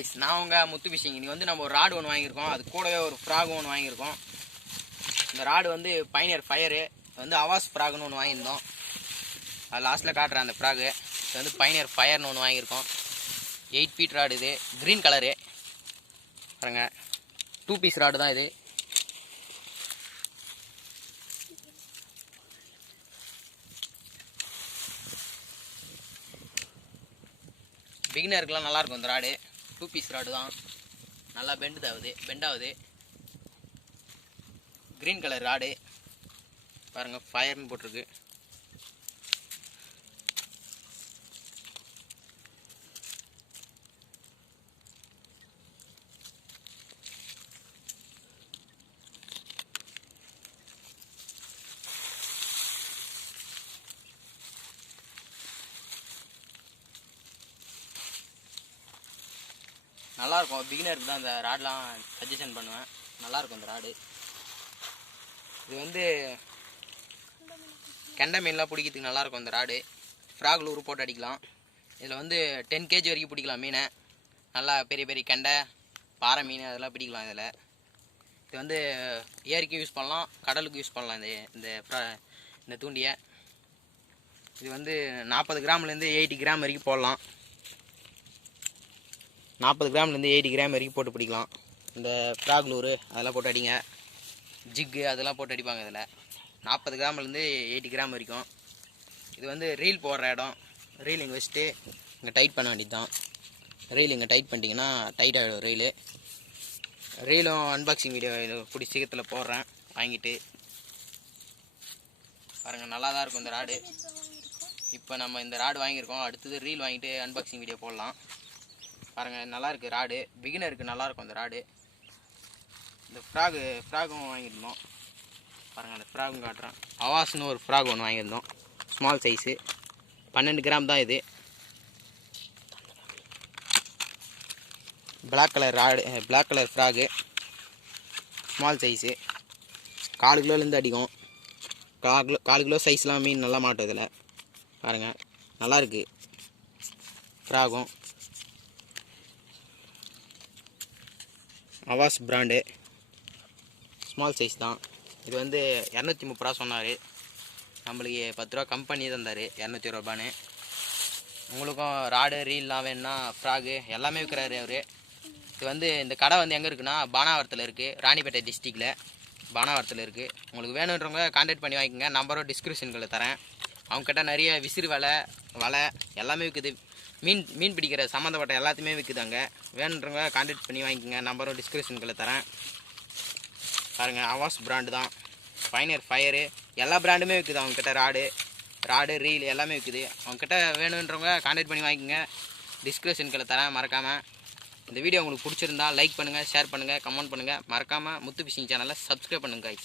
Guys, நான் உங்கள் முத்து phishing. இன்றைக்கி வந்து நம்ம ஒரு ராடு ஒன்று வாங்கியிருக்கோம். அது கூடவே ஒரு ஃப்ராகும் ஒன்று வாங்கியிருக்கோம். இந்த ராடு வந்து பைனியர் ஃபயரு. வந்து அவாஸ் ஃப்ராகுன்னு ஒன்று வாங்கியிருந்தோம். அது லாஸ்ட்டில் காட்டுறேன் அந்த ஃப்ராகு. இது வந்து பைனியர் ஃபயர்னு ஒன்று வாங்கியிருக்கோம். 8 ஃபீட் ராடு. இது க்ரீன் கலரு பாருங்க. 2 பீஸ் ராடு தான் இது. பிகினருக்குலாம் நல்லாயிருக்கும் இந்த ராடு. 2 பீஸ் ராடு தான். நல்லா பெண்டாகுது. க்ரீன் கலர் ராடு பாருங்கள், ஃபயர்னு போட்டிருக்கு. நல்லாயிருக்கும். பிகினருக்கு தான் இந்த ராட்லாம் சஜஷன் பண்ணுவேன். நல்லாயிருக்கும் இந்த ராடு. இது வந்து கெண்டை மீன்லாம் பிடிக்கிறதுக்கு நல்லாயிருக்கும் இந்த ராடு. ஃப்ராக் லூர் போட்டு அடிக்கலாம். இதில் வந்து 10 kg வரைக்கும் பிடிக்கலாம் மீனை. நல்லா பெரிய பெரிய கெண்டை, பாறை மீன் அதெல்லாம் பிடிக்கலாம் இதில். இது வந்து ஏரிக்கும் யூஸ் பண்ணலாம், கடலுக்கும் யூஸ் பண்ணலாம். இந்த தூண்டியை இது வந்து 40 கிராம்லேருந்து 80 கிராம் வரைக்கும் போடலாம். 40 கிராம்லேருந்து 80 கிராம் வரைக்கும் போட்டு பிடிக்கலாம். இந்த ஃப்ராக் லூரு அதெல்லாம் போட்டு அடிங்க. ஜிக்கு அதெல்லாம் போட்டு அடிப்பாங்க இதில். 40 கிராம்லேருந்து 80 கிராம் வரைக்கும். இது வந்து ரீல் போடுற இடம். ரீல் இங்கே வச்சுட்டு இங்கே டைட் பண்ண வேண்டியது தான். ரீல் இங்கே டைட் பண்ணிட்டீங்கன்னா டைட் ஆகிடும் ரீலு. ரீலும் அன்பாக்சிங் வீடியோ கூடிய சீக்கிரத்தில் போடுறேன் வாங்கிட்டு. பாருங்கள், நல்லா தான் இருக்கும் இந்த ராடு. இப்போ நம்ம இந்த ராடு வாங்கியிருக்கோம். அடுத்தது ரீல் வாங்கிட்டு அன்பாக்சிங் வீடியோ போடலாம். பாருங்கள், நல்லாயிருக்கு ராடு. பிகினருக்கு நல்லாயிருக்கும் இந்த ராடு. இந்த ஃப்ராகும் வாங்கியிருந்தோம். பாருங்கள், அந்த ஃப்ராகும் காட்டுறேன். அவாஸ்னு ஒரு ஃப்ராக் ஒன்று வாங்கியிருந்தோம். ஸ்மால் சைஸு 12 கிராம் தான் இது. Black colour frock, small size. 4 கிலோலேருந்து அடிக்கும். 4 கிலோ சைஸ்லாம் மீன் நல்லா மாட்டோம் இதில். பாருங்கள், நல்லாயிருக்கு ஃப்ராகும். அவாஸ் பிராண்டு, ஸ்மால் சைஸ் தான். இது வந்து 230 ரூபா சொன்னார். நம்மளுக்கு 10 ரூபா கம்பெனி தந்தார், 220 ரூபான்னு. உங்களுக்கும் ராடு ரீல்லாம் வேணுன்னா ஃப்ராகு எல்லாமே விற்கிறாரு அவர். இது வந்து இந்த கடை வந்து எங்கே இருக்குன்னா பானாவரத்தில் இருக்குது. ராணிப்பேட்டை டிஸ்ட்ரிக்டில் பானாவரத்தில் இருக்குது. உங்களுக்கு வேணுன்றவங்க கான்டாக்ட் பண்ணி வாங்கிக்கோங்க. நம்பரும் டிஸ்கிரிப்ஷனில் தரேன். அவங்கக்கிட்ட நிறைய விசிறு வலை எல்லாமே விற்குது. மீன் பிடிக்கிற சம்மந்தப்பட்ட எல்லாத்தையுமே விற்குதாங்க. வேணுன்றவங்க கான்டாக்ட் பண்ணி வாங்கிக்கோங்க. நம்பரும் டிஸ்கிரிப்ஷனுக்குள்ளே தரேன். பாருங்கள், அவாஸ் பிராண்டு தான். பைனியர் ஃபயரு எல்லா பிராண்டுமே விற்குது அவங்கக்கிட்ட. ராடு ரீல் எல்லாமே விற்குது. அவங்கக்கிட்ட வேணுன்றவங்க கான்டாக்ட் பண்ணி வாங்கிக்கோங்க. டிஸ்கிரிப்ஷனுக்குள்ளே தரேன். மறக்காமல் இந்த வீடியோ உங்களுக்கு பிடிச்சிருந்தா லைக் பண்ணுங்கள், ஷேர் பண்ணுங்கள், கமெண்ட் பண்ணுங்கள். மறக்காமல் முத்து ஃபிஷிங் சேனலை சப்ஸ்கிரைப் பண்ணுங்கள் guys.